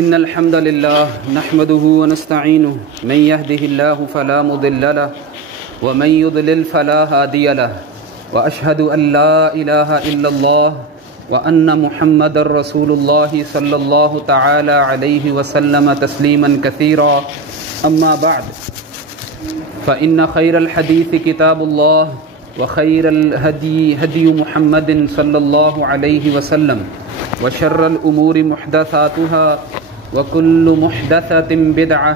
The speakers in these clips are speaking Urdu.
إن الحمد لله نحمده ونستعينه من يهده الله فلا مضل له ومن يضلل فلا هادي له وأشهد أن لا إله إلا الله وأن محمد رسول الله صلى الله تعالى عليه وسلم تسليما كثيرا أما بعد فإن خير الحديث كتاب الله وخير الهدي هدي محمد صلى الله عليه وسلم وشر الأمور محدثاتها وكل محدثة بدعة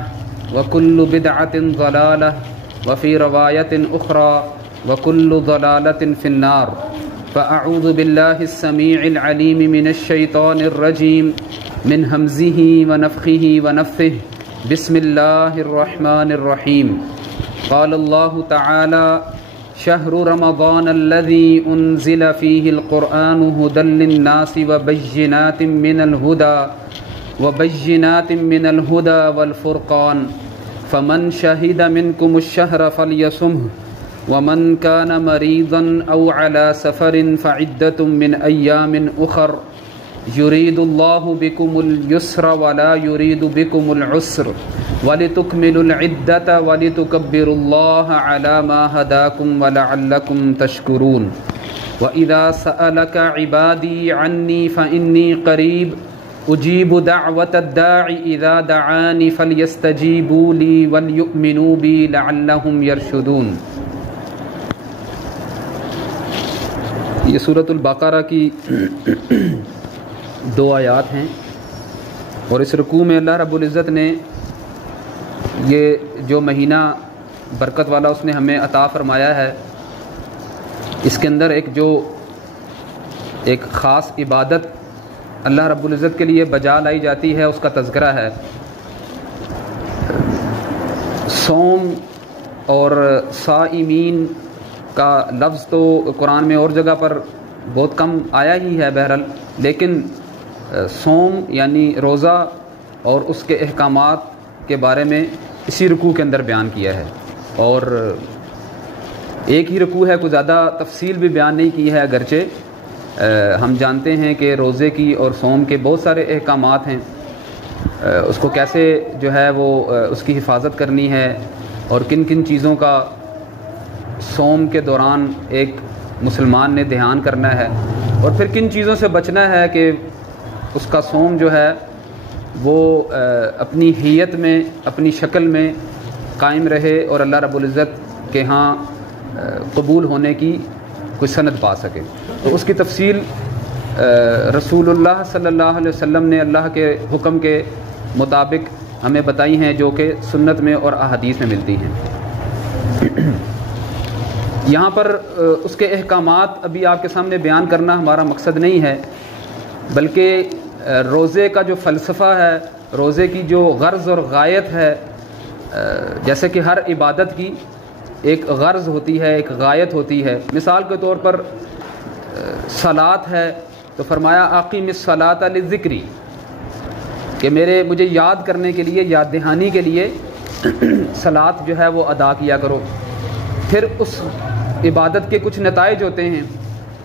وكل بدعة ضلالة وفي رواية أخرى وكل ضلالة في النار فأعوذ بالله السميع العليم من الشيطان الرجيم من همزه ونفخه ونفثه بسم الله الرحمن الرحيم قال الله تعالى شهر رمضان الذي أنزل فيه القرآن هدى للناس وبينات من الهدى والفرقان فمن شهد منكم الشهر فليصمه ومن كان مريضا أو على سفر فعدة من أيام أخر يريد الله بكم اليسر ولا يريد بكم العسر ولتكملوا العدة ولتكبروا الله على ما هداكم ولعلكم تشكرون وإذا سألك عبادي عني فإني قريب أجيب دعوة الداع إذا دعاني فليستجيبوا لي وليؤمنوا بي لعلهم يرشدون۔ یہ سورۃ البقرہ کی 2 آیات ہیں، اور اس رکوع میں اللہ رب العزت نے یہ جو مہینہ برکت والا اس نے ہمیں عطا فرمایا ہے، اس کے اندر ایک خاص عبادت اللہ رب العزت کے لیے بجا لائی جاتی ہے، اس کا تذکرہ ہے۔ صوم اور صائمین کا لفظ تو قرآن میں اور جگہ پر بہت کم آیا ہی ہے بہرحال، لیکن صوم یعنی روزہ اور اس کے احکامات کے بارے میں اسی رکوع کے اندر بیان کیا ہے، اور ایک ہی رکوع ہے، کوئی زیادہ تفصیل بھی بیان نہیں کی ہے، اگرچہ ہم جانتے ہیں کہ روزے کی اور صوم کے بہت سارے احکامات ہیں، اس کو کیسے جو ہے وہ اس کی حفاظت کرنی ہے، اور کن کن چیزوں کا صوم کے دوران ایک مسلمان نے دھیان کرنا ہے، اور پھر کن چیزوں سے بچنا ہے کہ اس کا صوم جو ہے وہ اپنی حیت میں اپنی شکل میں قائم رہے اور اللہ رب العزت کے ہاں قبول ہونے کی کوئی سند پا سکے۔ تو اس کی تفصیل رسول اللہ صلی اللہ علیہ وسلم نے اللہ کے حکم کے مطابق ہمیں بتائی ہیں، جو کہ سنت میں اور احادیث میں ملتی ہیں۔ یہاں پر اس کے احکامات ابھی آپ کے سامنے بیان کرنا ہمارا مقصد نہیں ہے، بلکہ روزے کا جو فلسفہ ہے، روزے کی جو غرض اور غایت ہے، جیسے کہ ہر عبادت کی ایک غرض ہوتی ہے، ایک غایت ہوتی ہے۔ مثال کے طور پر صلاۃ ہے تو فرمایا اقیم الصلاۃ للذکری، کہ مجھے یاد کرنے کے لیے، یاد دہانی کے لیے صلاۃ جو ہے وہ ادا کیا کرو۔ پھر اس عبادت کے کچھ نتائج ہوتے ہیں،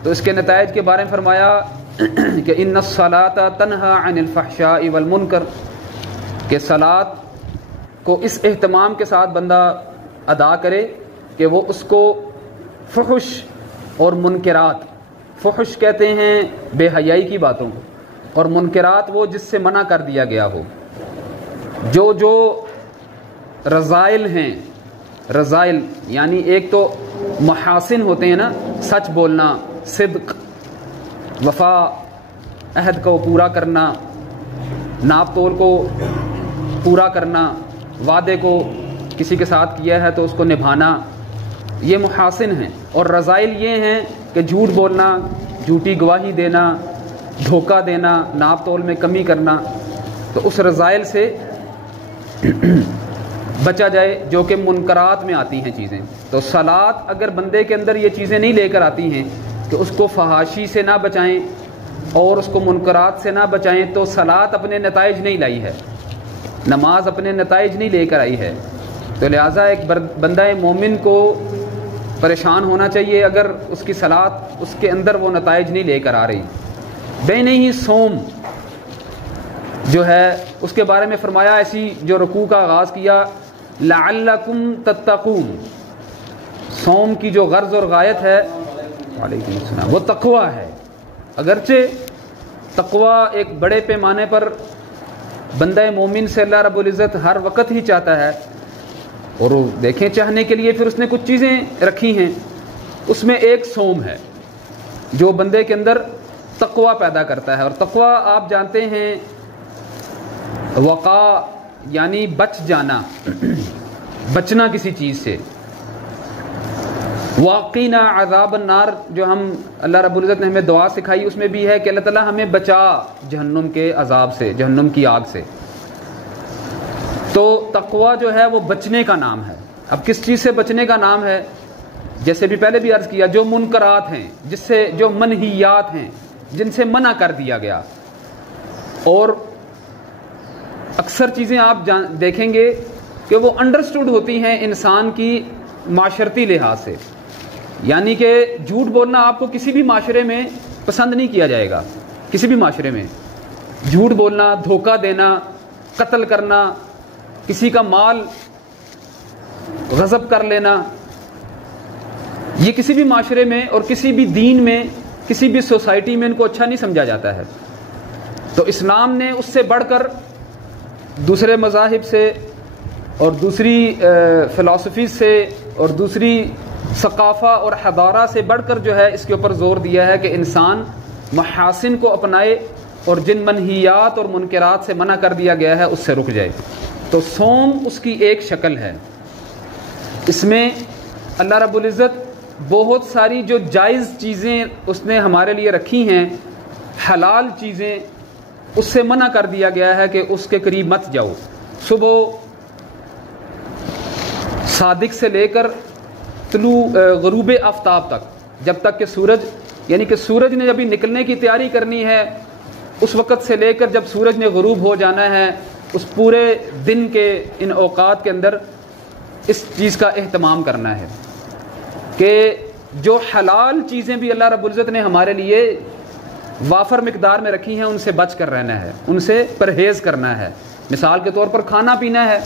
تو اس کے نتائج کے بارے میں فرمایا کہ ان الصلاۃ تنہی عن الفحشاء والمنکر، کہ صلاۃ کو اس اہتمام کے ساتھ بندہ ادا کرے کہ وہ اس کو فحش اور منکرات، فحش کہتے ہیں بے حیائی کی باتوں کو، اور منکرات وہ جس سے منع کر دیا گیا ہو، جو رذائل ہیں، رذائل یعنی ایک تو محاسن ہوتے ہیں نا، سچ بولنا، صدق، وفا، عہد کو پورا کرنا، ناپ تول کو پورا کرنا، وعدے کو کسی کے ساتھ کیا ہے تو اس کو نبھانا، یہ محاسن ہیں۔ اور رذائل یہ ہیں کہ جھوٹ بولنا، جھوٹی گواہی دینا، دھوکہ دینا، ناپ تول میں کمی کرنا، تو اس رذائل سے بچا جائے جو کہ منکرات میں آتی ہیں چیزیں۔ تو صلاۃ اگر بندے کے اندر یہ چیزیں نہیں لے کر آتی ہیں کہ اس کو فحاشی سے نہ بچائیں اور اس کو منکرات سے نہ بچائیں، تو صلاۃ اپنے نتائج نہیں لائی ہے، نماز اپنے نتائج نہیں لے کر آئی ہے۔ تو لہٰذا ایک بندہ مومن کو پریشان ہونا چاہیے اگر اس کی صلاۃ اس کے اندر وہ نتائج نہیں لے کر آ رہی۔ بے نہیں صوم جو ہے اس کے بارے میں فرمایا، ایسی جو رکوع کا آغاز کیا، لعلکم تتقون، صوم کی جو غرض اور غایت ہے وعلیکم السلام وہ تقوی ہے۔ اگرچہ تقوی ایک بڑے پیمانے پر بندہ مومن سے اللہ رب العزت ہر وقت ہی چاہتا ہے، اور دیکھیں چاہنے کے لیے پھر اس نے کچھ چیزیں رکھی ہیں، اس میں ایک صوم ہے جو بندے کے اندر تقوی پیدا کرتا ہے۔ اور تقوی آپ جانتے ہیں وقا یعنی بچ جانا، بچنا کسی چیز سے۔ واقینا عذاب النار جو ہم اللہ رب العزت نے ہمیں دعا سکھائی، اس میں بھی ہے کہ اللہ تعالیٰ ہمیں بچا جہنم کے عذاب سے، جہنم کی آگ سے۔ تو تقوی جو ہے وہ بچنے کا نام ہے۔ اب کس چیز سے بچنے کا نام ہے؟ جیسے بھی پہلے بھی عرض کیا، جو منکرات ہیں، جس سے جو منہیات ہیں، جن سے منع کر دیا گیا۔ اور اکثر چیزیں آپ دیکھیں گے کہ وہ انڈرسٹوڈ ہوتی ہیں انسان کی معاشرتی لحاظ سے، یعنی کہ جھوٹ بولنا آپ کو کسی بھی معاشرے میں پسند نہیں کیا جائے گا۔ کسی بھی معاشرے میں جھوٹ بولنا، دھوکہ دینا، قتل کرنا، کسی کا مال غصب کر لینا، یہ کسی بھی معاشرے میں اور کسی بھی دین میں، کسی بھی سوسائٹی میں ان کو اچھا نہیں سمجھا جاتا ہے۔ تو اسلام نے اس سے بڑھ کر دوسرے مذاہب سے اور دوسری فلسفی سے اور دوسری ثقافہ اور حضارہ سے بڑھ کر جو ہے اس کے اوپر زور دیا ہے کہ انسان محاسن کو اپنائے اور جن منہیات اور منکرات سے منع کر دیا گیا ہے اس سے رک جائے۔ تو صوم اس کی ایک شکل ہے۔ اس میں اللہ رب العزت بہت ساری جو جائز چیزیں اس نے ہمارے لیے رکھی ہیں، حلال چیزیں، اس سے منع کر دیا گیا ہے کہ اس کے قریب مت جاؤ۔ صبح صادق سے لے کر غروب آفتاب تک، جب تک کہ سورج، یعنی کہ سورج نے ابھی نکلنے کی تیاری کرنی ہے، اس وقت سے لے کر جب سورج نے غروب ہو جانا ہے، اس پورے دن کے ان اوقات کے اندر اس چیز کا اہتمام کرنا ہے کہ جو حلال چیزیں بھی اللہ رب العزت نے ہمارے لیے وافر مقدار میں رکھی ہیں ان سے بچ کر رہنا ہے، ان سے پرہیز کرنا ہے۔ مثال کے طور پر کھانا پینا ہے،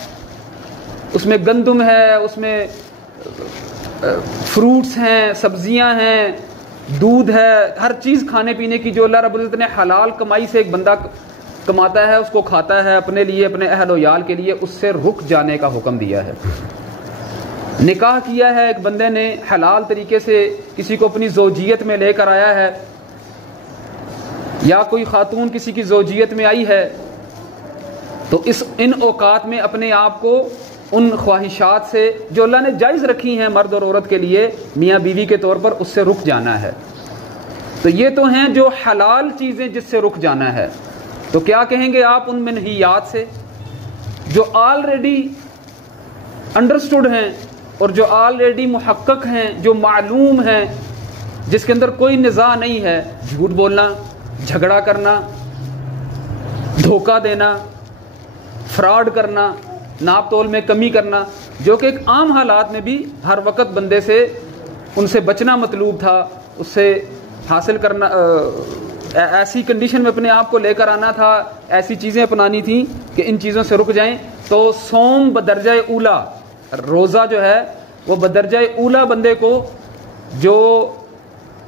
اس میں گندم ہے، اس میں فروٹس ہیں، سبزیاں ہیں، دودھ ہے، ہر چیز کھانے پینے کی جو اللہ رب العزت نے حلال کمائی سے ایک بندہ کماتا ہے اس کو کھاتا ہے اپنے لیے، اپنے اہل و عیال کے لیے، اس سے رک جانے کا حکم دیا ہے۔ نکاح کیا ہے ایک بندے نے حلال طریقے سے، کسی کو اپنی زوجیت میں لے کر آیا ہے، یا کوئی خاتون کسی کی زوجیت میں آئی ہے، تو ان اوقات میں اپنے آپ کو ان خواہشات سے جو اللہ نے جائز رکھی ہیں مرد اور عورت کے لیے میاں بیوی کے طور پر، اس سے رک جانا ہے۔ تو یہ تو ہیں جو حلال چیزیں جس سے رک جانا ہے۔ تو کیا کہیں گے آپ ان منہیات سے جو آلریڈی انڈرسٹوڈ ہیں اور جو آلریڈی محقق ہیں، جو معلوم ہیں، جس کے اندر کوئی نزاع نہیں ہے؟ جھوٹ بولنا، جھگڑا کرنا، دھوکہ دینا، فراڈ کرنا، ناپ تول میں کمی کرنا، جو کہ ایک عام حالات میں بھی ہر وقت بندے سے ان سے بچنا مطلوب تھا، اس سے حاصل کرنا، ایسی کنڈیشن میں اپنے آپ کو لے کر آنا تھا، ایسی چیزیں اپنانی تھیں کہ ان چیزوں سے رک جائیں۔ تو صوم بدرجہ اولا، روزہ جو ہے وہ بدرجہ اولا بندے کو جو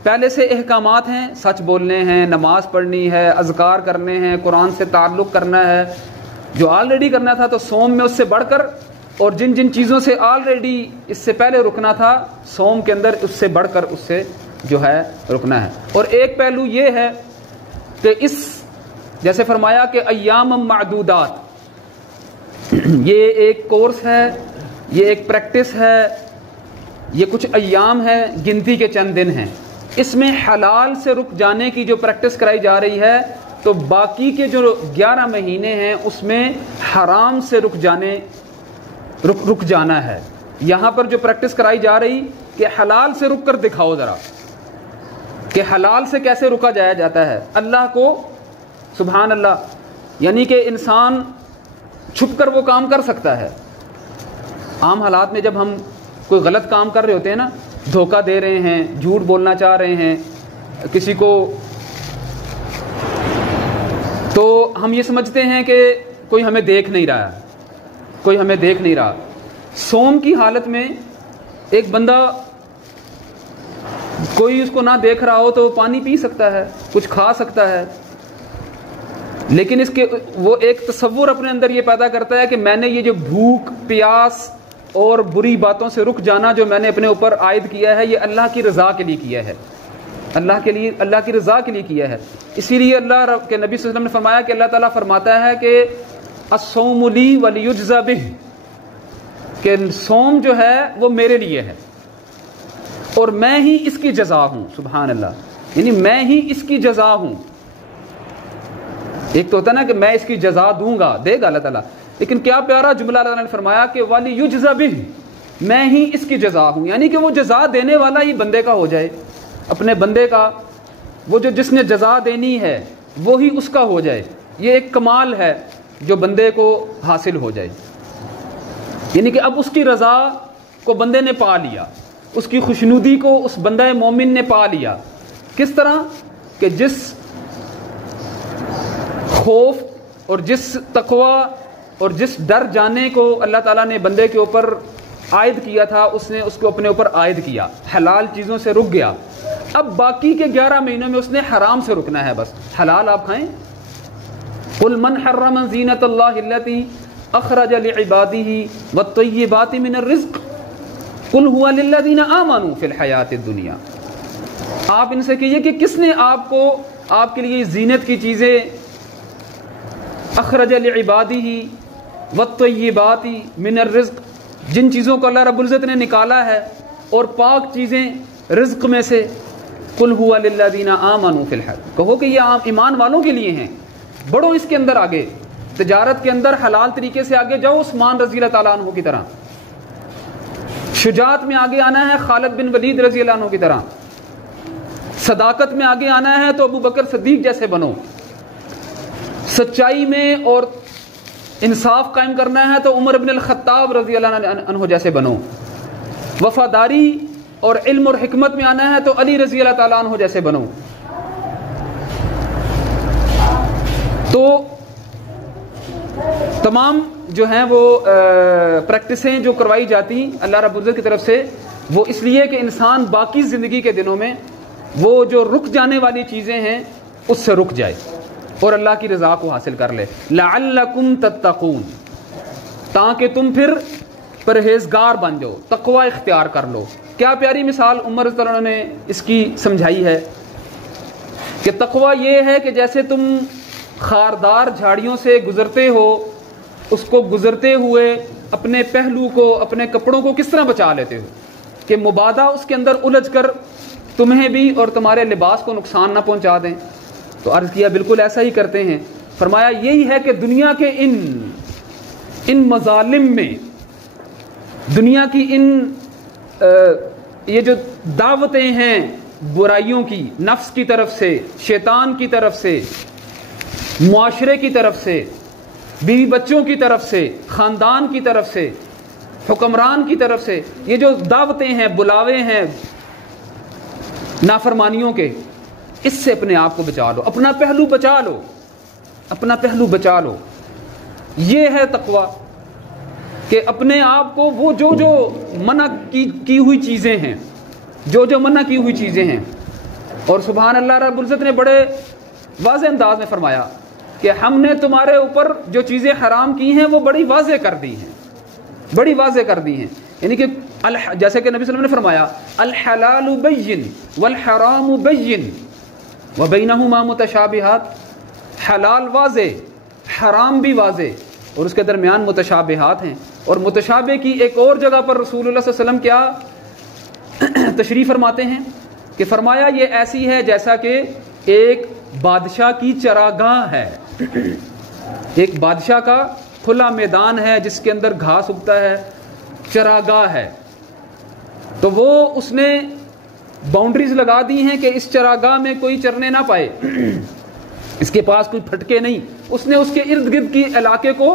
پہلے سے احکامات ہیں، سچ بولنے ہیں، نماز پڑھنی ہے، اذکار کرنے ہیں، قرآن سے تعلق کرنا ہے، جو آلریڈی کرنا تھا، تو صوم میں اس سے بڑھ کر، اور جن جن چیزوں سے آلریڈی اس سے پہلے رکنا تھا صوم کے اندر، اس سے بڑھ کر اس سے جو ہے رکنا ہے۔ اور ایک پہلو یہ ہے کہ اس جیسے فرمایا کہ ایام معدودات، یہ ایک کورس ہے، یہ ایک پریکٹس ہے، یہ کچھ ایام ہے، گنتی کے چند دن ہیں، اس میں حلال سے رک جانے کی جو پریکٹس کرائی جا رہی ہے، تو باقی کے جو 11 مہینے ہیں اس میں حرام سے رک جانا ہے۔ یہاں پر جو پریکٹس کرائی جا رہی کہ حلال سے رک کر دکھاؤ ذرا کہ حلال سے کیسے رکا جاتا ہے اللہ کو، سبحان اللہ، یعنی کہ انسان چھپ کر وہ کام کر سکتا ہے۔ عام حالات میں جب ہم کوئی غلط کام کر رہے ہوتے ہیں نا، دھوکہ دے رہے ہیں، جھوٹ بولنا چاہ رہے ہیں، کسی کو تو ہم یہ سمجھتے ہیں کہ کوئی ہمیں دیکھ نہیں رہا ہے، کوئی ہمیں دیکھ نہیں رہا. صوم کی حالت میں ایک بندہ کوئی اس کو نہ دیکھ رہا ہو تو پانی پی سکتا ہے، کچھ کھا سکتا ہے، لیکن اس کے وہ ایک تصور اپنے اندر یہ پیدا کرتا ہے کہ میں نے یہ جو بھوک پیاس اور بری باتوں سے رک جانا جو میں نے اپنے اوپر عائد کیا ہے، یہ اللہ کی رضا کے لیے کیا ہے، اللہ کی رضا کے لیے کیا ہے. اسی لیے اللہ کے نبی صلی اللہ علیہ وسلم نے فرمایا کہ اللہ تعالیٰ فرماتا ہے کہ الصوم لی ولیجزی بہ، کہ صوم جو ہے وہ میرے لیے ہے اور میں ہی اس کی جزا ہوں. سبحان اللہ، یعنی میں ہی اس کی جزا ہوں. ایک تو ہوتا ہے نا کہ میں اس کی جزا دوں گا، دے گا اللہ تعالیٰ، لیکن کیا پیارا جملہ اللہ تعالیٰ نے فرمایا کہ وَلِيُجْزَ بِهِ، میں ہی اس کی جزا ہوں، یعنی کہ وہ جزا دینے والا ہی بندے کا ہو جائے، اپنے بندے کا، وہ جو جس نے جزا دینی ہے وہی اس کا ہو جائے. یہ ایک کمال ہے جو بندے کو حاصل ہو جائے، یعنی کہ اب اس کی رضا کو بندے نے پا لیا، اس کی خوشنودی کو اس بندہ مومن نے پا لیا. کس طرح کہ جس خوف اور جس تقوی اور جس ڈر جانے کو اللہ تعالیٰ نے بندے کے اوپر عائد کیا تھا، اس نے اس کو اپنے اوپر عائد کیا، حلال چیزوں سے رک گیا. اب باقی کے 11 مہینوں میں اس نے حرام سے رکنا ہے، بس حلال آپ کھائیں. قل من حرم زینت اللہ التی اخرج لعباده والطیبات من الرزق قل هو للذین آمنوا فی الحیات الدنیا. آپ ان سے کہیے کہ کس نے آپ کو آپ کے لیے زینت کی چیزیں اخرج لعباده والطیبات من الرزق، جن چیزوں کو اللہ رب العزت نے نکالا ہے اور پاک چیزیں رزق میں سے، قل هو للذین آمنوا فی الحیات، کہو کہ یہ ایمان والوں کے لیے ہیں. بڑھو اس کے اندر آگے، تجارت کے اندر حلال طریقے سے آگے جاؤ عثمان رضی اللہ تعالیٰ عنہ کی طرح، شجاعت میں آگے آنا ہے خالد بن ولید رضی اللہ عنہ کی طرح، صداقت میں آگے آنا ہے تو ابو بکر صدیق جیسے بنو، سچائی میں اور انصاف قائم کرنا ہے تو عمر بن الخطاب رضی اللہ عنہ جیسے بنو، وفاداری اور علم اور حکمت میں آنا ہے تو علی رضی اللہ تعالیٰ عنہ جیسے بنو. تو تمام جو ہیں وہ پریکٹسیں جو کروائی جاتی اللہ رب العزت کی طرف سے، وہ اس لیے کہ انسان باقی زندگی کے دنوں میں وہ جو رک جانے والی چیزیں ہیں اس سے رک جائے اور اللہ کی رضا کو حاصل کر لے. لعلکم تتقون، تاکہ تم پھر پرہیزگار بن جاؤ، تقوی اختیار کر لو. کیا پیاری مثال عمر رضی اللہ عنہ نے اس کی سمجھائی ہے کہ تقوی یہ ہے کہ جیسے تم خاردار جھاڑیوں سے گزرتے ہو، اس کو گزرتے ہوئے اپنے پہلو کو، اپنے کپڑوں کو کس طرح بچا لیتے ہو کہ مبادا اس کے اندر الجھ کر تمہیں بھی اور تمہارے لباس کو نقصان نہ پہنچا دیں. تو عرض کیا بالکل ایسا ہی کرتے ہیں. فرمایا یہی ہے کہ دنیا کے ان مظالم میں، دنیا کی یہ جو دعوتیں ہیں برائیوں کی، نفس کی طرف سے، شیطان کی طرف سے، معاشرے کی طرف سے، بیوی بچوں کی طرف سے، خاندان کی طرف سے، حکمران کی طرف سے، یہ جو دعوتیں ہیں، بلاوے ہیں نافرمانیوں کے، اس سے اپنے آپ کو بچا لو، اپنا پہلو بچا لو، اپنا پہلو بچا لو. یہ ہے تقوی کہ اپنے آپ کو وہ جو منع کی ہوئی چیزیں ہیں، جو منع کی ہوئی چیزیں ہیں. اور سبحان اللہ رب العزت نے بڑے واضح انداز میں فرمایا کہ ہم نے تمہارے اوپر جو چیزیں حرام کی ہیں وہ بڑی واضح کر دی ہیں، بڑی واضح کر دی ہیں. یعنی کہ جیسے کہ نبی صلی اللہ علیہ وسلم نے فرمایا الحلال بین والحرام بین وبینہما متشابہات، حلال واضح، حرام بھی واضح، اور اس کے درمیان متشابہات ہیں. اور متشابہ کی ایک اور جگہ پر رسول اللہ صلی اللہ علیہ وسلم کیا تشریح فرماتے ہیں کہ فرمایا یہ ایسی ہے جیسا کہ ایک بادشاہ کی چراگاہ ہے، ایک بادشاہ کا کھلا میدان ہے جس کے اندر گھاس اگتا ہے، چراگاہ ہے. تو وہ اس نے باؤنڈریز لگا دی ہیں کہ اس چراگاہ میں کوئی چرنے نہ پائے، اس کے پاس کوئی پھٹکے نہیں. اس نے اس کے ارد گرد کی علاقے کو،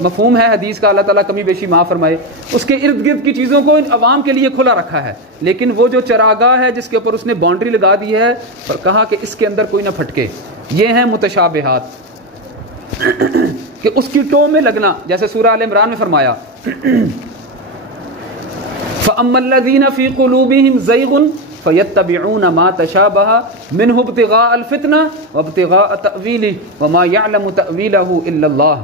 مفہوم ہے حدیث کا، اللہ تعالیٰ کمی بیشی معاف فرمائے، اس کے ارد گرد کی چیزوں کو عوام کے لیے کھلا رکھا ہے، لیکن وہ جو چراگاہ ہے جس کے اوپر اس نے باؤنڈری لگا دی ہے اور کہا کہ اس کے اندر کوئی نہ پھٹکے. یہ ہیں متشابہات. کہ اس کی ٹو میں لگنا، جیسے سورہ آل عمران میں فرمایا فَأَمَّا الَّذِينَ فِي قُلُوبِهِمْ زَيْغٌ فَيَتَّبِعُونَ مَا تَشَابَهَ مِنْهُ ابْتِغَاءَ الْفِتْنَةِ وَابْتِغَاءَ تَأْوِيلِهِ وَمَا يَعْلَمُ تَأْوِيلَهُ إِلَّا اللَّهُ،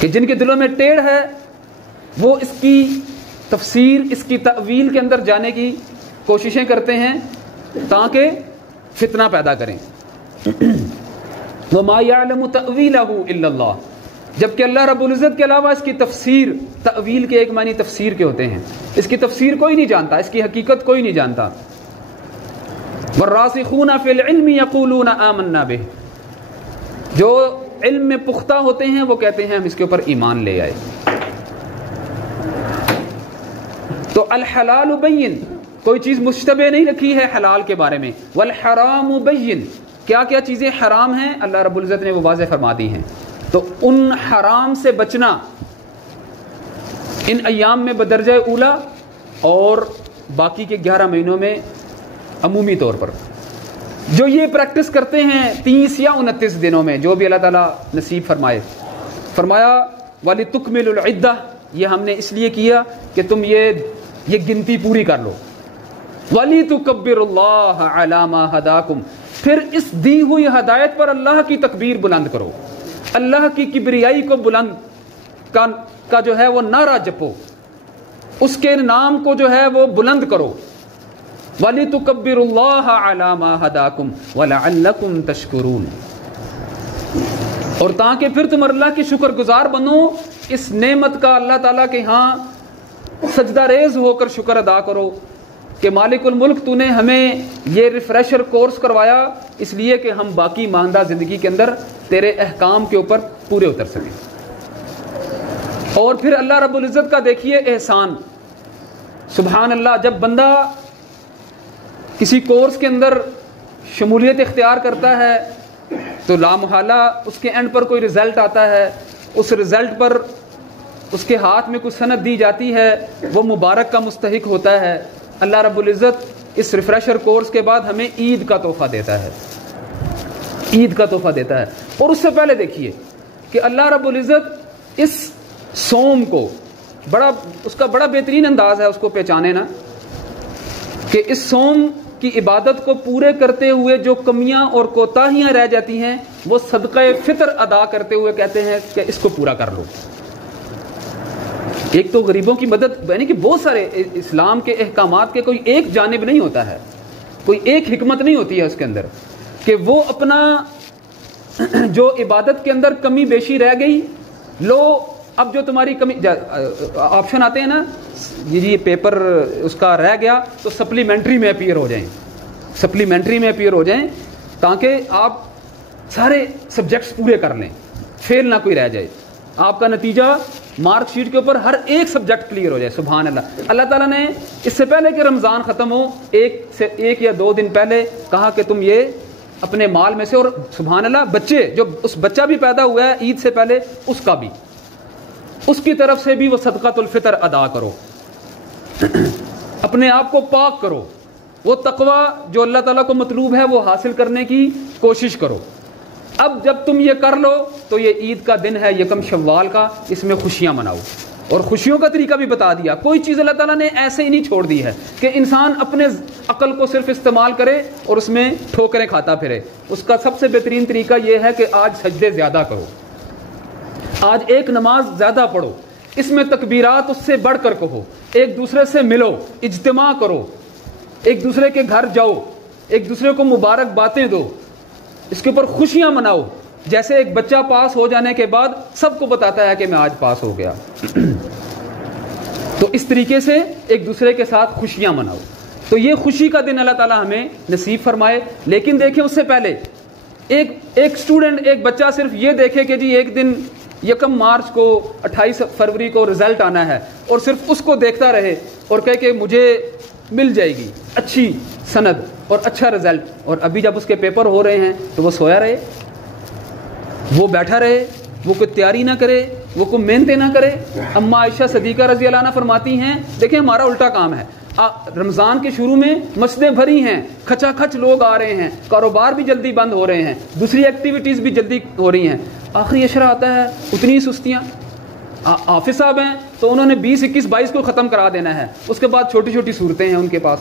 کہ جن کے دلوں میں ٹیڑھ ہے وہ اس کی تفسیر، اس کی تأویل کے اندر جانے کی کوششیں کرتے ہیں تاکہ فتنہ پیدا کریں. وَمَا يَعْلَمُ تَأْوِيلَهُ إِلَّا اللَّهُ، جبکہ اللہ رب العزت کے علاوہ اس کی تفسیر، تأویل کے ایک معنی تفسیر کے ہوتے ہیں، اس کی تفسیر کوئی نہیں جانتا، اس کی حقیقت کوئی نہیں جانتا. وَالرَّاسِخُونَ فِي الْعِلْمِ يَقُولُونَ آمَنَّا بِهِ، جو علم میں پختہ ہوتے ہیں وہ کہتے ہیں ہم اس کے اوپر ایمان لے آئے. تو الحلال بین، کوئی چیز مشتبہ نہیں رکھی ہے حلال کے بارے میں. والحرام بین، کیا کیا چیزیں حرام ہیں اللہ رب العزت نے وہ واضح فرما دی ہیں. تو ان حرام سے بچنا ان ایام میں بدرجہ اولا اور باقی کے 11 مہینوں میں عمومی طور پر جو یہ پریکٹس کرتے ہیں 30 یا 29 دنوں میں، جو بھی اللہ تعالیٰ نصیب فرمائے. فرمایا وَلِتُكْمِلُ الْعِدَّةَ، یہ ہم نے اس لیے کیا کہ تم یہ گنتی پوری کر لو. وَلِتُكَبِّرُ اللَّهَ عَلَى مَا هَدَاكُمْ، پھر اس دی ہوئی ہدایت پر اللہ کی تکبیر بلند کرو، اللہ کی کبریائی کو بلند کا جو ہے وہ نعرہ جپو، اس کے نام کو جو ہے وہ بلند کرو. وَلِتُكَبِّرُ اللَّهَ عَلَى مَا هَدَاكُمْ وَلَعَلَّكُمْ تَشْكُرُونَ، اور تاکہ پھر تم اللہ کی شکر گزار بنو، اس نعمت کا اللہ تعالیٰ کے ہاں سجدہ ریز ہو کر شکر ادا کرو کہ مالک الملک تو نے ہمیں یہ ریفریشر کورس کروایا اس لیے کہ ہم باقی ماندہ زندگی کے اندر تیرے احکام کے اوپر پورے اتر سکیں. اور پھر اللہ رب العزت کا دیکھیے احسان، سبحان اللہ، جب بندہ کسی کورس کے اندر شمولیت اختیار کرتا ہے تو لامحالہ اس کے اینڈ پر کوئی رزلٹ آتا ہے، اس رزلٹ پر اس کے ہاتھ میں کچھ سند دی جاتی ہے، وہ مبارک کا مستحق ہوتا ہے. اللہ رب العزت اس ریفریشر کورس کے بعد ہمیں عید کا تحفہ دیتا ہے، عید کا تحفہ دیتا ہے. اور اس سے پہلے دیکھیے کہ اللہ رب العزت اس صوم کو اس کا بڑا بہترین انداز ہے اس کو پہچانے نا، کہ اس صوم کی عبادت کو پورے کرتے ہوئے جو کمیاں اور کوتاہیاں رہ جاتی ہیں وہ صدقہ فطر ادا کرتے ہوئے کہتے ہیں کہ اس کو پورا کر لو. ایک تو غریبوں کی مدد، یعنی کہ بہت سارے اسلام کے احکامات کے کوئی ایک جانب نہیں ہوتا ہے، کوئی ایک حکمت نہیں ہوتی ہے اس کے اندر کہ وہ اپنا جو عبادت کے اندر کمی بیشی رہ گئی لو، اب جو تمہاری کمی آپشن آتے ہیں نا، یہ پیپر اس کا رہ گیا تو سپلیمنٹری میں اپیئر ہو جائیں، سپلیمنٹری میں اپیئر ہو جائیں تاکہ آپ سارے سبجیکٹس پورے کر لیں، فیل نہ کوئی رہ جائے، آپ کا نتیجہ مارک شیٹ کے اوپر ہر ایک سبجیکٹ کلیئر ہو جائے. سبحان اللہ. اللہ تعالیٰ نے اس سے پہلے کہ رمضان ختم ہو ایک یا 2 دن پہلے کہا کہ تم یہ اپنے مال میں سے، اور سبحان اللہ بچے جو اس بچہ بھی پیدا ہوا ہے عید سے پہلے اس کا بھی، اس کی طرف سے بھی وہ صدقۃ الفطر ادا کرو، اپنے آپ کو پاک کرو، وہ تقوی جو اللہ تعالیٰ کو مطلوب ہے وہ حاصل کرنے کی کوشش کرو. اب جب تم یہ کر لو تو یہ عید کا دن ہے 1 شوال کا، اس میں خوشیاں مناؤ. اور خوشیوں کا طریقہ بھی بتا دیا، کوئی چیز اللہ تعالیٰ نے ایسے ہی نہیں چھوڑ دی ہے کہ انسان اپنے عقل کو صرف استعمال کرے اور اس میں ٹھوکریں کھاتا پھرے. اس کا سب سے بہترین طریقہ یہ ہے کہ آج سجدے زیادہ کرو، آج ایک نماز زیادہ پڑھو، اس میں تکبیرات اس سے بڑھ کر کہو، ایک دوسرے سے ملو، اجتماع کرو، ایک دوسرے کے گھر جاؤ، ایک دوسرے کو مبارک باتیں دو، اس کے اوپر خوشیاں مناؤ. جیسے ایک بچہ پاس ہو جانے کے بعد سب کو بتاتا ہے کہ میں آج پاس ہو گیا، تو اس طریقے سے ایک دوسرے کے ساتھ خوشیاں مناؤ. تو یہ خوشی کا دن اللہ تعالیٰ ہمیں نصیب فرمائے. لیکن دیکھیں اس سے پہلے ایک اسٹوڈنٹ، ایک بچہ صرف یہ دیکھے کہ جی ایک دن 1 مارچ کو 28 فروری کو رزلٹ آنا ہے اور صرف اس کو دیکھتا رہے اور کہے کہ مجھے مل جائے گی اچھی سند اور اچھا رزلٹ، اور ابھی جب اس کے پیپر ہو رہے ہیں تو وہ سویا رہے، وہ بیٹھا رہے، وہ کوئی تیاری نہ کرے، وہ کوئی محنتیں نہ کرے. اما عائشہ صدیقہ رضی اللہ عنہ فرماتی ہیں، دیکھیں ہمارا الٹا کام ہے، رمضان کے شروع میں مسجدیں بھری ہیں، کھچا کھچ لوگ آ رہے ہیں، کاروبار بھی جلدی بند ہو رہے ہیں، دوسری ایکٹیویٹیز بھی جلدی ہو رہی ہیں، آخری عشرہ آتا ہے اتنی سستیاں. حافظ صاحب ہیں تو انہوں نے 20 21 22 کو ختم کرا دینا ہے، اس کے بعد چھوٹی چھوٹی صورتیں ہیں ان کے پاس.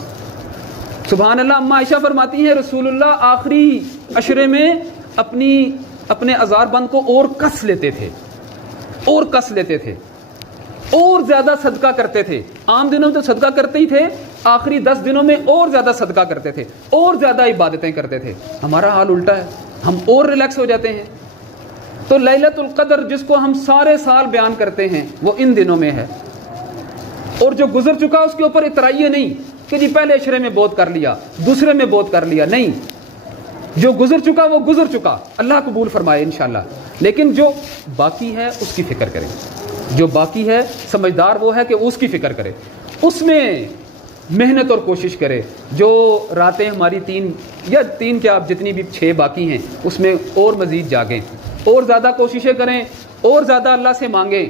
سبحان اللہ. اما عائشہ فرماتی ہیں رسول اللہ آخری عشرے میں اپنے ازار بند کو اور کس لیتے تھے، اور زیادہ صدقہ کرتے تھے. عام دنوں میں تو صدقہ کرتے ہی تھے، آخری 10 دنوں میں اور زیادہ صدقہ کرتے تھے، اور زیادہ عبادتیں کرتے تھے. ہمارا حال الٹا ہے، ہم اور ریلیکس ہو جاتے ہیں. تو لیلۃ القدر جس کو ہم سارے سال بیان کرتے ہیں وہ ان دنوں میں ہے. اور جو گزر چکا اس کے اوپر اترائیے نہیں کہ جی پہلے عشرے میں بہت کر لیا، دوسرے میں بہت کر لیا. نہیں، جو گزر چکا وہ گزر چکا، اللہ قبول فرمائے انشاءاللہ. لیکن جو باقی ہے اس کی فکر کریں. جو باقی ہے سمجھدار وہ ہے کہ اس کی فکر کرے، اس میں محنت اور کوشش کرے. جو راتیں ہماری 3 کیا آپ جتنی بھی 6 باقی ہیں اس میں اور مزید جاگیں، اور زیادہ کوششیں کریں، اور زیادہ اللہ سے مانگیں.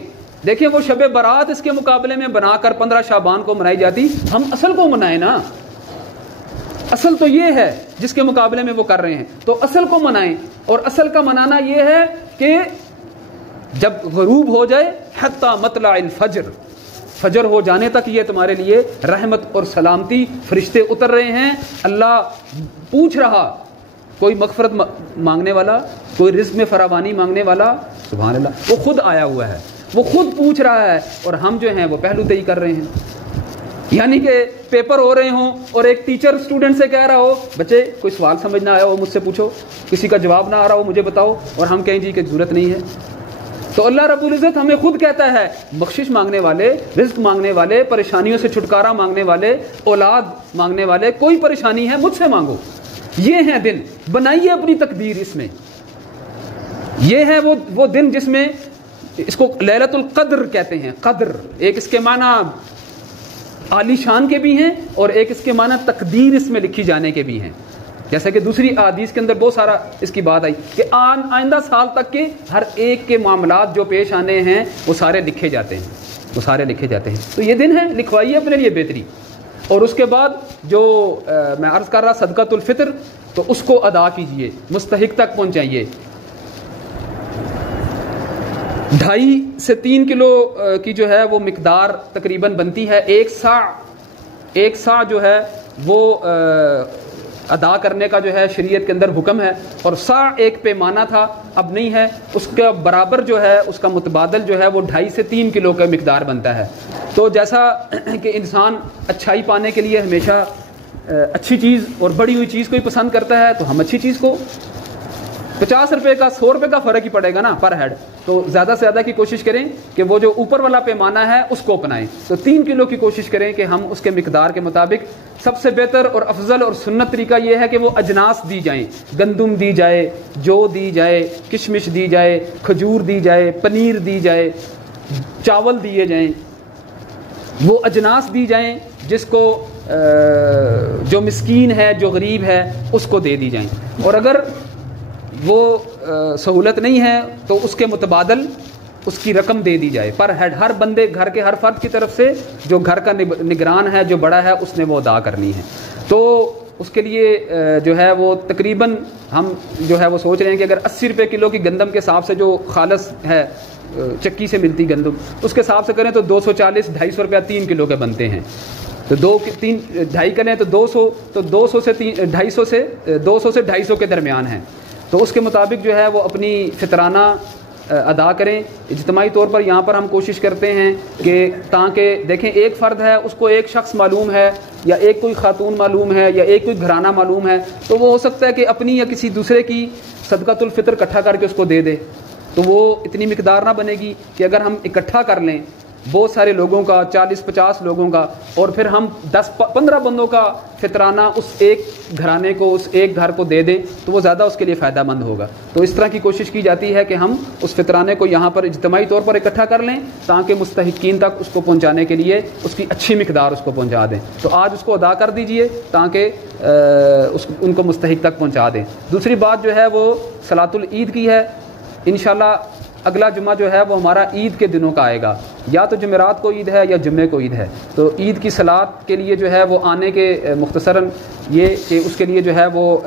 دیکھیں وہ شب برات اس کے مقابلے میں بنا کر 15 شعبان کو منائی جاتی، ہم اصل کو منائیں نا. اصل تو یہ ہے جس کے مقابلے میں وہ کر رہے ہیں، تو اصل کو منائیں. اور اصل کا منانا یہ ہے کہ جب غروب ہو جائے حتی مطلع الفجر، فجر ہو جانے تک یہ تمہارے لیے رحمت اور سلامتی، فرشتے اتر رہے ہیں، اللہ پوچھ رہا، کوئی مغفرت مانگنے والا، کوئی رزق میں فراوانی مانگنے والا، سبحان اللہ، وہ خود آیا ہوا ہے، وہ خود پوچھ رہا ہے. اور ہم جو ہیں وہ پہلو دہی کر رہے ہیں. یعنی کہ پیپر ہو رہے ہوں اور ایک ٹیچر اسٹوڈنٹ سے کہہ رہا ہو بچے کوئی سوال سمجھ نہ آیا ہو مجھ سے پوچھو، کسی کا جواب نہ آ رہا ہو مجھے بتاؤ، اور ہم کہیں جی کہ ضرورت نہیں ہے. تو اللہ رب العزت ہمیں خود کہتا ہے بخشش مانگنے والے، رزق مانگنے والے، پریشانیوں سے چھٹکارا مانگنے والے، اولاد مانگنے والے، کوئی پریشانی ہے مجھ سے مانگو. یہ ہیں دن، بنائیے اپنی تقدیر اس میں. یہ ہے وہ دن جس میں اس کو لیلۃ القدر کہتے ہیں. قدر ایک اس کے معنی عالی شان کے بھی ہیں اور ایک اس کے معنی تقدیر اس میں لکھی جانے کے بھی ہیں. جیسا کہ دوسری احادیث کے اندر بہت سارا اس کی بات آئی کہ آئندہ سال تک کے ہر ایک کے معاملات جو پیش آنے ہیں وہ سارے لکھے جاتے ہیں. تو یہ دن ہے، لکھوائیے اپنے لیے بہتری. اور اس کے بعد جو میں عرض کر رہا صدقۃ الفطر، تو اس کو ادا کیجئے، مستحق تک پہنچائیے. 2.5 سے 3 کلو کی جو ہے وہ مقدار تقریباً بنتی ہے. ایک سا جو ہے وہ ادا کرنے کا جو ہے شریعت کے اندر حکم ہے. اور سا ایک پیمانہ تھا، اب نہیں ہے. اس کا برابر جو ہے اس کا متبادل جو ہے وہ 2.5 سے 3 کلو کا مقدار بنتا ہے. تو جیسا کہ انسان اچھائی پانے کے لیے ہمیشہ اچھی چیز اور بڑی ہوئی چیز کو ہی پسند کرتا ہے، تو ہم اچھی چیز کو 50 روپے کا 100 روپے کا فرق ہی پڑے گا نا پر ہیڈ. تو زیادہ سے زیادہ کی کوشش کریں کہ وہ جو اوپر والا پیمانہ ہے اس کو اپنائیں. تو 3 کلو کی کوشش کریں کہ ہم اس کے مقدار کے مطابق. سب سے بہتر اور افضل اور سنت طریقہ یہ ہے کہ وہ اجناس دی جائیں. گندم دی جائے، جو دی جائے، کشمش دی جائے، کھجور دی جائے، پنیر دی جائے، چاول دیے جائیں. وہ اجناس دی جائیں جس کو جو مسکین ہے، جو غریب ہے، اس کو دے دی جائیں. اور اگر وہ سہولت نہیں ہے تو اس کے متبادل اس کی رقم دے دی جائے پر ہیڈ. ہر بندے گھر کے ہر فرد کی طرف سے جو گھر کا نگران ہے، جو بڑا ہے، اس نے وہ ادا کرنی ہے. تو اس کے لیے جو ہے وہ تقریباً ہم جو ہے وہ سوچ رہے ہیں کہ اگر 80 روپے کلو کی گندم کے حساب سے جو خالص ہے چکی سے ملتی گندم، اس کے حساب سے کریں تو 240 250 روپیہ 3 کلو کے بنتے ہیں. تو 2.5 کریں تو 200، تو 200 سے 250 کے درمیان ہیں. تو اس کے مطابق جو ہے وہ اپنی فطرانہ ادا کریں. اجتماعی طور پر یہاں پر ہم کوشش کرتے ہیں کہ تاکہ دیکھیں ایک فرد ہے، اس کو ایک شخص معلوم ہے، یا ایک کوئی خاتون معلوم ہے، یا ایک کوئی گھرانہ معلوم ہے، تو وہ ہو سکتا ہے کہ اپنی یا کسی دوسرے کی صدقۃ الفطر اکٹھا کر کے اس کو دے دے. تو وہ اتنی مقدار نہ بنے گی کہ اگر ہم اکٹھا کر لیں بہت سارے لوگوں کا، 40-50 لوگوں کا، اور پھر ہم 10-15 بندوں کا فطرانہ اس ایک گھرانے کو، اس ایک گھر کو دے دیں تو وہ زیادہ اس کے لیے فائدہ مند ہوگا. تو اس طرح کی کوشش کی جاتی ہے کہ ہم اس فطرانے کو یہاں پر اجتماعی طور پر اکٹھا کر لیں تاکہ مستحقین تک اس کو پہنچانے کے لیے اس کی اچھی مقدار اس کو پہنچا دیں. تو آج اس کو ادا کر دیجئے تاکہ ان کو مستحق تک پہنچا دیں. دوسری بات جو ہے وہ صلاۃ العید کی ہے. انشاءاللہ اگلا جمعہ جو ہے وہ ہمارا عید کے دنوں کا آئے گا. یا تو جمعرات کو عید ہے یا جمعے کو عید ہے. تو عید کی صلاۃ کے لیے جو ہے وہ آنے کے مختصراً یہ کہ اس کے لیے جو ہے وہ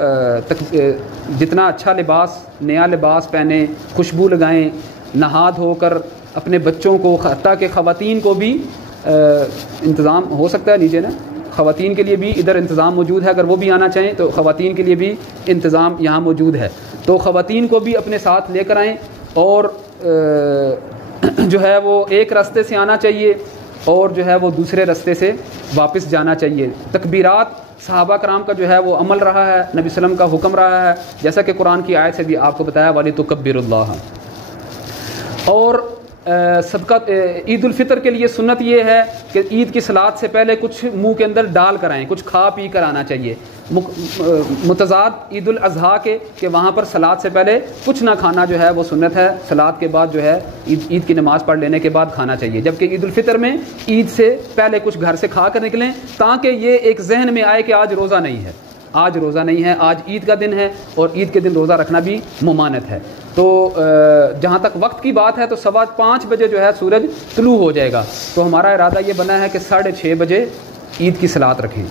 جتنا اچھا لباس، نیا لباس پہنیں، خوشبو لگائیں، نہا دھو کر اپنے بچوں کو، حتیٰ کہ خواتین کو بھی انتظام ہو سکتا ہے نیچے نا، خواتین کے لیے بھی ادھر انتظام موجود ہے، اگر وہ بھی آنا چاہیں تو خواتین کے لیے بھی انتظام یہاں موجود ہے. تو خواتین کو بھی اپنے ساتھ لے کر آئیں، اور جو ہے وہ ایک راستے سے آنا چاہیے اور جو ہے وہ دوسرے راستے سے واپس جانا چاہیے. تکبیرات صحابہ کرام کا جو ہے وہ عمل رہا ہے، نبی صلی اللہ علیہ وسلم کا حکم رہا ہے، جیسا کہ قرآن کی آیت سے بھی آپ کو بتایا وَلِتُكَبِّرُوا اللَّهَ. اور صدقہ عید الفطر کے لیے سنت یہ ہے کہ عید کی صلاۃ سے پہلے کچھ منہ کے اندر ڈال کر آئیں، کچھ کھا پی کر آنا چاہیے. متضاد عید الاضحیٰ کے کہ وہاں پر صلاۃ سے پہلے کچھ نہ کھانا جو ہے وہ سنت ہے، صلاۃ کے بعد جو ہے عید کی نماز پڑھ لینے کے بعد کھانا چاہیے. جبکہ عید الفطر میں عید سے پہلے کچھ گھر سے کھا کر نکلیں تاکہ یہ ایک ذہن میں آئے کہ آج روزہ نہیں ہے، آج روزہ نہیں ہے، آج عید کا دن ہے، اور عید کے دن روزہ رکھنا بھی ممانعت ہے. تو جہاں تک وقت کی بات ہے تو 5:15 بجے جو ہے سورج طلوع ہو جائے گا. تو ہمارا ارادہ یہ بنا ہے کہ 6:30 بجے عید کی صلاۃ رکھیں.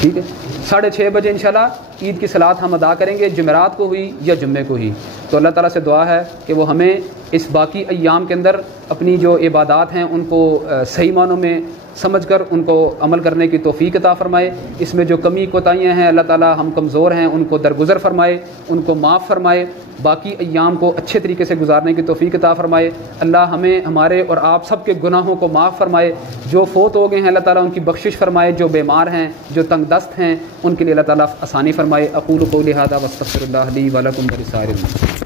ٹھیک ہے، 6:30 بجے انشاءاللہ عید کی صلاۃ ہم ادا کریں گے، جمعرات کو ہوئی یا جمعے کو ہوئی. تو اللہ تعالیٰ سے دعا ہے کہ وہ ہمیں اس باقی ایام کے اندر اپنی جو عبادات ہیں ان کو صحیح معنوں میں سمجھ کر ان کو عمل کرنے کی توفیق عطا فرمائے. اس میں جو کمی کوتاہیاں ہیں اللہ تعالیٰ، ہم کمزور ہیں، ان کو درگزر فرمائے، ان کو معاف فرمائے، باقی ایام کو اچھے طریقے سے گزارنے کی توفیق عطا فرمائے. اللہ ہمیں، ہمارے اور آپ سب کے گناہوں کو معاف فرمائے. جو فوت ہو گئے ہیں اللہ تعالیٰ ان کی بخشش فرمائے، جو بیمار ہیں، جو تنگ دست ہیں، ان کے لیے اللہ تعالیٰ آسانی فرمائے. اقول قولی ھذا واستغفر اللہ لی ولکم ولسائر المسلمین.